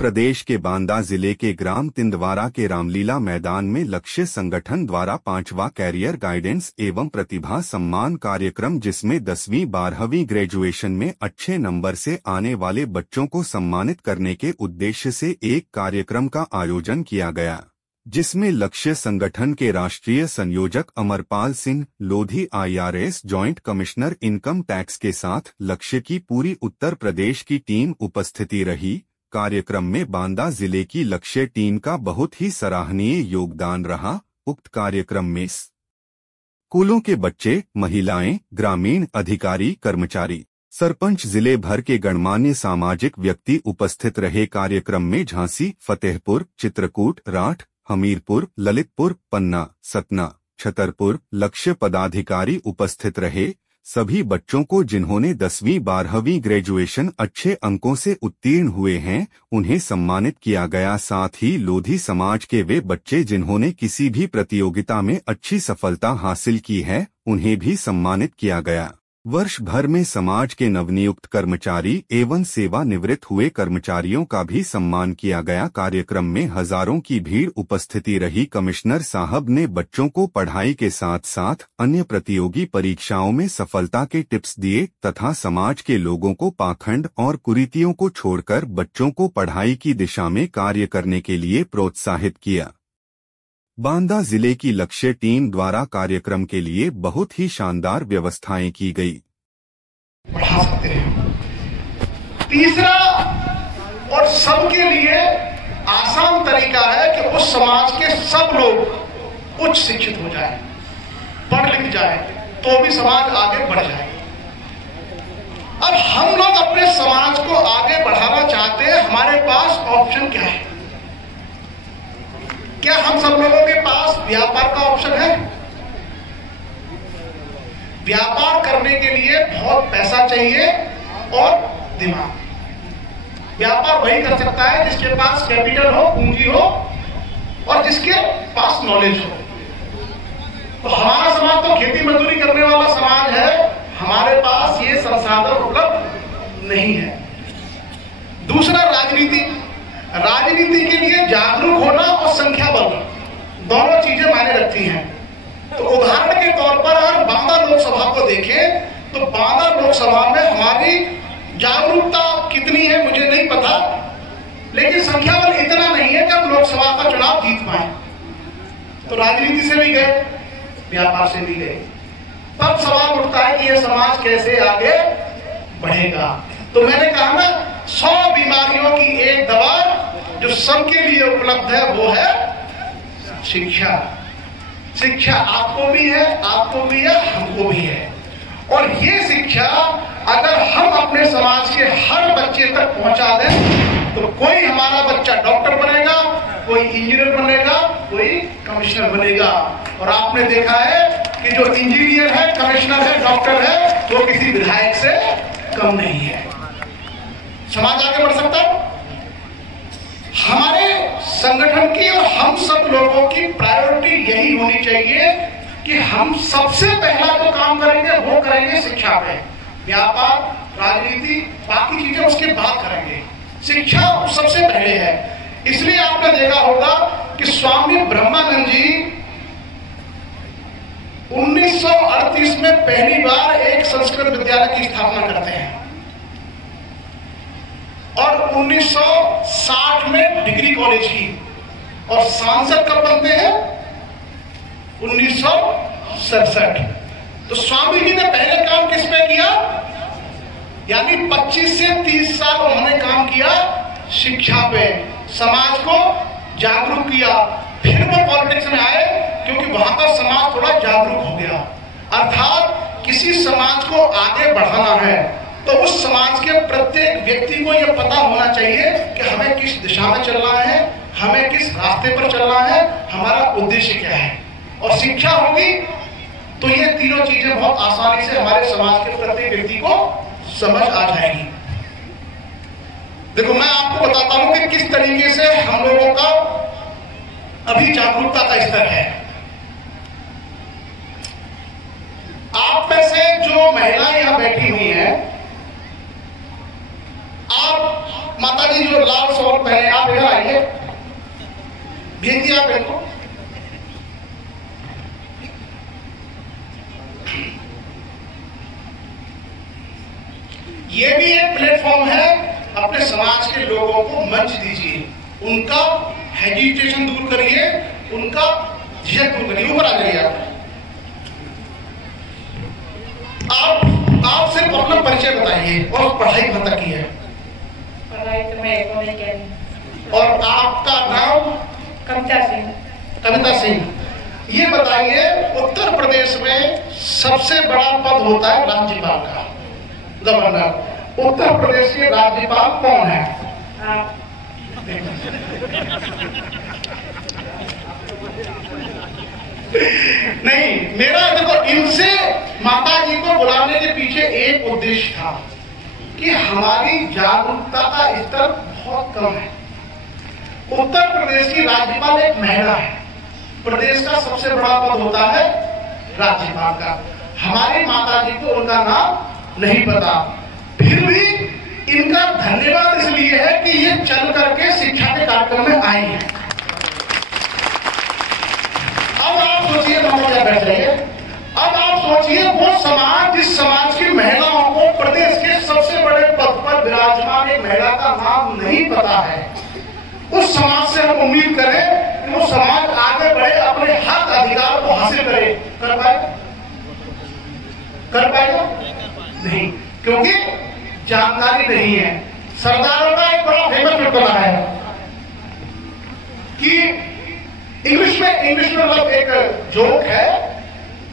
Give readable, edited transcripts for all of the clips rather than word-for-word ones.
प्रदेश के बांदा जिले के ग्राम तिंदवारा के रामलीला मैदान में लक्ष्य संगठन द्वारा 5वां कैरियर गाइडेंस एवं प्रतिभा सम्मान कार्यक्रम, जिसमें 10वीं 12वीं ग्रेजुएशन में अच्छे नंबर से आने वाले बच्चों को सम्मानित करने के उद्देश्य से एक कार्यक्रम का आयोजन किया गया, जिसमें लक्ष्य संगठन के राष्ट्रीय संयोजक Amarpal Singh Lodhi IRS joint commissioner income tax के साथ लक्ष्य की पूरी उत्तर प्रदेश की टीम उपस्थिति रही। कार्यक्रम में बांदा जिले की लक्ष्य टीम का बहुत ही सराहनीय योगदान रहा। उक्त कार्यक्रम में स्कूलों के बच्चे, महिलाएं, ग्रामीण अधिकारी, कर्मचारी, सरपंच, जिले भर के गणमान्य सामाजिक व्यक्ति उपस्थित रहे। कार्यक्रम में झांसी, फतेहपुर, चित्रकूट, राठ, हमीरपुर, ललितपुर, पन्ना, सतना, छतरपुर लक्ष्य पदाधिकारी उपस्थित रहे। सभी बच्चों को जिन्होंने 10वीं 12वीं ग्रेजुएशन अच्छे अंकों से उत्तीर्ण हुए हैं, उन्हें सम्मानित किया गया। साथ ही लोधी समाज के वे बच्चे जिन्होंने किसी भी प्रतियोगिता में अच्छी सफलता हासिल की है, उन्हें भी सम्मानित किया गया। वर्ष भर में समाज के नवनियुक्त कर्मचारी एवं सेवानिवृत्त हुए कर्मचारियों का भी सम्मान किया गया। कार्यक्रम में हजारों की भीड़ उपस्थिति रही। कमिश्नर साहब ने बच्चों को पढ़ाई के साथ साथ अन्य प्रतियोगी परीक्षाओं में सफलता के टिप्स दिए तथा समाज के लोगों को पाखंड और कुरीतियों को छोड़कर बच्चों को पढ़ाई की दिशा में कार्य करने के लिए प्रोत्साहित किया। बांदा जिले की लक्ष्य टीम द्वारा कार्यक्रम के लिए बहुत ही शानदार व्यवस्थाएं की गई। बढ़ा सकते हैं। तीसरा और सबके लिए आसान तरीका है कि उस समाज के सब लोग उच्च शिक्षित हो जाए, पढ़ लिख जाए, तो भी समाज आगे बढ़ जाए। अब हम लोग अपने समाज को आगे बढ़ाना चाहते हैं, हमारे पास ऑप्शन क्या है? क्या हम सब लोगों के पास व्यापार का ऑप्शन है? व्यापार करने के लिए बहुत पैसा चाहिए और दिमाग। व्यापार वही कर सकता है जिसके पास कैपिटल हो, पूंजी हो और जिसके पास नॉलेज हो। तो हमारा समाज तो खेती मजदूरी करने वाला समाज है, हमारे पास ये संसाधन उपलब्ध नहीं है। दूसरा, राजनीति के लिए जागरूक होना और संख्या बल, दोनों चीजें मायने रखती हैं। तो उदाहरण के तौर पर अगर बांदा लोकसभा को देखें तो बांदा लोकसभा में हमारी जागरूकता कितनी है मुझे नहीं पता, लेकिन संख्या बल इतना नहीं है कि हम लोकसभा का चुनाव जीत पाए। तो राजनीति से भी गए, व्यापार से भी गए। तब सवाल उठता है कि यह समाज कैसे आगे बढ़ेगा। तो मैंने कहा ना, 100 बीमारियों की एक दवा जो सबके लिए उपलब्ध है वो है शिक्षा। शिक्षा आपको भी है, हमको भी है। और ये शिक्षा अगर हम अपने समाज के हर बच्चे तक पहुंचा दें तो कोई हमारा बच्चा डॉक्टर बनेगा, कोई इंजीनियर बनेगा, कोई कमिश्नर बनेगा। और आपने देखा है कि जो इंजीनियर है, कमिश्नर है, डॉक्टर है, वो किसी विधायक से कम नहीं है। समाज आगे बढ़ सकता है। हमारे संगठन की और हम सब लोगों की प्रायोरिटी यही होनी चाहिए कि हम सबसे पहला जो काम करेंगे वो करेंगे शिक्षा पे। व्यापार, राजनीति, बाकी चीजें उसके बाद करेंगे। शिक्षा सबसे पहले है। इसलिए आपने देखा होगा कि स्वामी ब्रह्मानंद जी 1938 में पहली बार एक संस्कृत विद्यालय की स्थापना करते हैं और 1960 में डिग्री कॉलेज की, और सांसद कब बनते हैं? 1967। तो स्वामी जी ने पहले काम किस पे किया? यानी 25 से 30 साल उन्होंने काम किया शिक्षा पे, समाज को जागरूक किया। फिर वो पॉलिटिक्स में आए क्योंकि वहां का समाज थोड़ा जागरूक हो गया। अर्थात किसी समाज को आगे बढ़ाना है तो उस समाज के प्रत्येक व्यक्ति को यह पता होना चाहिए कि हमें किस दिशा में चलना है, हमें किस रास्ते पर चलना है, हमारा उद्देश्य क्या है। और शिक्षा होगी तो ये तीनों चीजें बहुत आसानी से हमारे समाज के प्रत्येक व्यक्ति को समझ आ जाएगी। देखो, मैं आपको बताता हूं कि किस तरीके से हम लोगों का अभी जागरूकता का स्तर है। आप में से जो महिलाएं यहां बैठी हुई हैं, आप माता जी जो लाल शॉल पहने, आप इधर आइए, भेज दिया आप इनको। ये भी एक प्लेटफॉर्म है, अपने समाज के लोगों को मंच दीजिए, उनका हेजिटेशन दूर करिए, उनका झिझक दूर करिए, ऊपर आ जाइए आप सिर्फ अपना परिचय बताइए और पढ़ाई कहाँ तक की है? पढ़ाई तो मैं एको नहीं करी। और आपका नाम? कविता सिंह। कविता सिंह। ये बताइए, उत्तर प्रदेश में सबसे बड़ा पद होता है राज्यपाल का, गवर्नर। उत्तर प्रदेश के राज्यपाल कौन है? आप। नहीं, मेरा देखो, इनसे माता जी को बुलाने के पीछे एक उद्देश्य था कि हमारी जागरूकता का स्तर बहुत कम है। उत्तर प्रदेश की राज्यपाल एक महिला है, प्रदेश का सबसे बड़ा पद होता है राज्यपाल का। हमारी माता जी को उनका नाम नहीं पता, फिर भी इनका धन्यवाद इसलिए है कि ये चल करके शिक्षा के कार्यक्रम में आई है। अब आप सोचिए, बैठ जाइए, अब आप सोचिए वो समाज, जिस समाज की महिलाओं को प्रदेश के सबसे बड़े पद पर विराजमान एक महिला का नाम नहीं पता है, उस समाज से हम उम्मीद करें कि वो समाज आगे बढ़े, अपने हक अधिकार को हासिल करे। कर पाएगा? नहीं, क्योंकि जानकारी नहीं है। सरदारों का एक बड़ा फेमस चुटकुला है कि इंग्लिश में मतलब एक जोक है,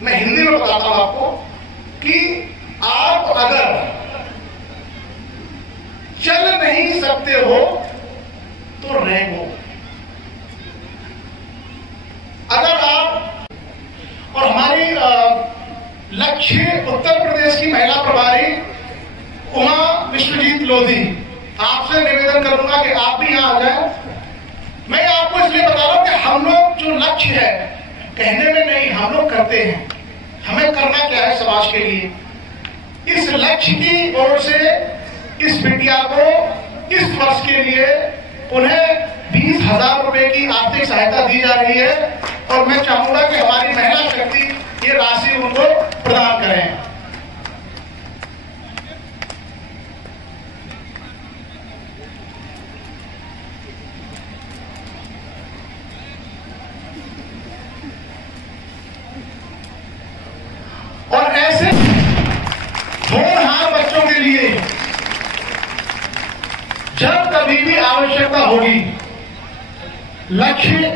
मैं हिंदी में बताता हूं आपको, कि आप अगर चल नहीं सकते हो तो रहो। अगर आप, और हमारी लक्ष्य उत्तर प्रदेश की महिला प्रभारी उमा विश्वजीत लोधी, आपसे निवेदन करूंगा कि आप भी यहां आ जाएं। मैं आपको इसलिए बता रहा हूं कि हम लोग जो लक्ष्य है, कहने में नहीं, हम लोग करते हैं। हमें करना क्या है समाज के लिए? इस लक्ष्य की ओर से इस बिटिया को इस वर्ष के लिए उन्हें 20,000 रुपए की आर्थिक सहायता दी जा रही है, और मैं चाहूंगा कि हमारी महिला शक्ति ये राशि उनको प्रदान करें। और ऐसे होनहार बच्चों के लिए जब कभी भी आवश्यकता होगी, लक्ष्य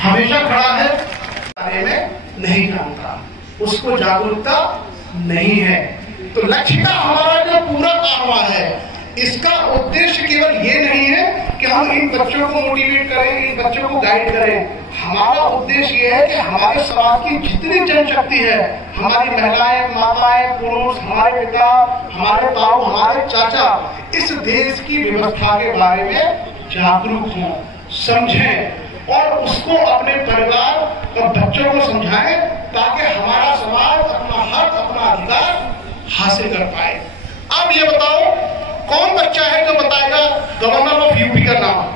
हमेशा खड़ा है। बारे में नहीं जानता, उसको जागरूकता नहीं है, तो लक्ष्य का हमारा जो पूरा कारवां है, इसका उद्देश्य केवल ये नहीं है कि हम इन बच्चों को मोटिवेट करें, इन बच्चों को गाइड करें। हमारा उद्देश्य ये है कि हमारे समाज की जितनी जनशक्ति है, हमारी महिलाएं, माताएं, पुरुष, हमारे पिता, हमारे ताऊ, हमारे चाचा, इस देश की व्यवस्था के बारे में जागरूक हों, समझें, और उसको अपने परिवार और बच्चों को समझाएं, ताकि हमारा समाज अपना हक, अपना अधिकार हासिल कर पाए। अब ये बताओ, कौन बच्चा है जो बताएगा गवर्नर ऑफ यूपी का नाम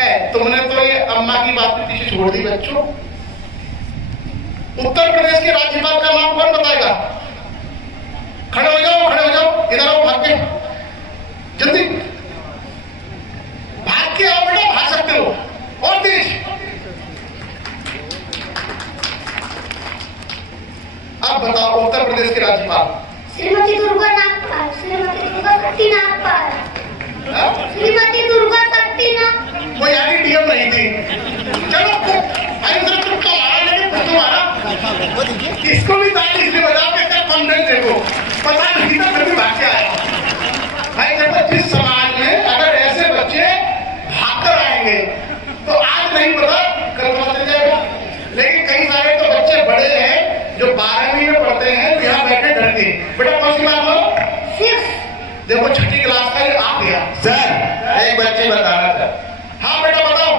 है? तुमने तो ये अम्मा की बात पीछे छोड़ दी बच्चों। उत्तर प्रदेश के राज्यपाल का नाम कौन बताएगा? खड़े हो जाओ, खड़े हो जाओ, इधर आओ, भाग के, जल्दी भाग के आओ बेटा, भाग सकते हो, और तेज। अब बताओ उत्तर प्रदेश के राज्यपाल। श्रीमती दुर्गा नागपाल, श्रीमती दुर्गा शक्ति नागपाल, श्रीमती दुर्गा शक्ति नागपाल। कोई आगे डीएम नहीं थी। चलो भाई जरा तुक्का मारा, लेकिन कुछ मारा, इसको भी ताली इसलिए बजा के कर पंडित देखो, पता नहीं था फिर भी भाग के आया। भाई देखो, जिस समाज में अगर ऐसे बच्चे भागकर आएंगे तो आज नहीं पता कल पता चल जाएगा। लेकिन कई सारे तो बच्चे बड़े हैं जो 12वीं में पढ़ते हैं, तो यहाँ बैठे डरते हैं। बेटा कौन सी बात हो? 6। देखो छठी क्लास का ये आ गया। सर एक बच्ची बता रहा था। हाँ बेटा बताओ।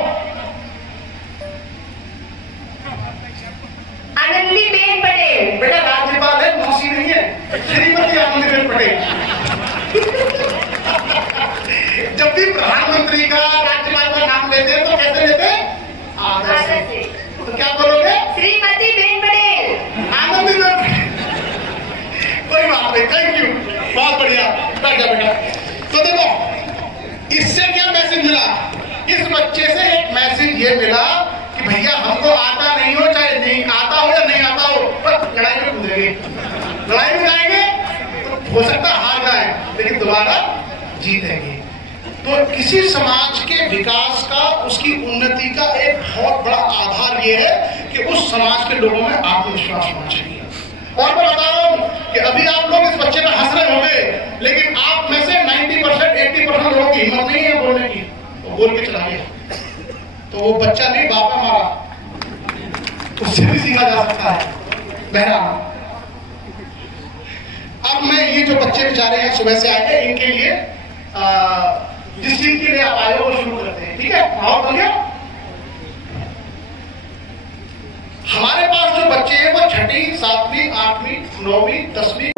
आनंदीबेन पटेल। बेटा राज्यपाल है, मौसी नहीं है, श्रीमती आनंदीबेन पटेल। भी प्रधानमंत्री का, राज्यपाल का नाम लेते हैं तो कैसे लेते? आदर से। तो क्या बोलोगे? श्रीमती बेन पटेल। आनंदीबेन। कोई बात नहीं, थैंक यू, बहुत बढ़िया। बैठ जा बेटा। तो देखो इससे क्या मैसेज मिला? इस बच्चे से एक मैसेज ये मिला कि भैया हमको आता नहीं हो, चाहे नहीं आता हो या नहीं आता हो, पर लड़ाई में कूदेंगे, लड़ाई में जाएंगे तो हो सकता है हार जाए लेकिन दोबारा जीतेंगे। तो किसी समाज के विकास का, उसकी उन्नति का एक बहुत बड़ा आधार ये है कि उस समाज के लोगों में आत्मविश्वास होना चाहिए। और मैं बता रहा हूं कि अभी आप लोग इस बच्चे पर हंस रहे होंगे, लेकिन आप में से 90% 80% लोगों की हिम्मत नहीं है बोलने की, तो बोल के चला गया। तो वो बच्चा नहीं, बाप हमारा, उससे भी सीखा जा सकता है। बहरहाल अब मैं ये जो बच्चे बेचारे हैं सुबह से आए हैं, इनके लिए जिस चीज के लिए आप आए हो वो शुरू करते हैं, ठीक है? माहौल बन गया। हमारे पास जो बच्चे हैं वो 6वीं, 7वीं, 8वीं, 9वीं, 10वीं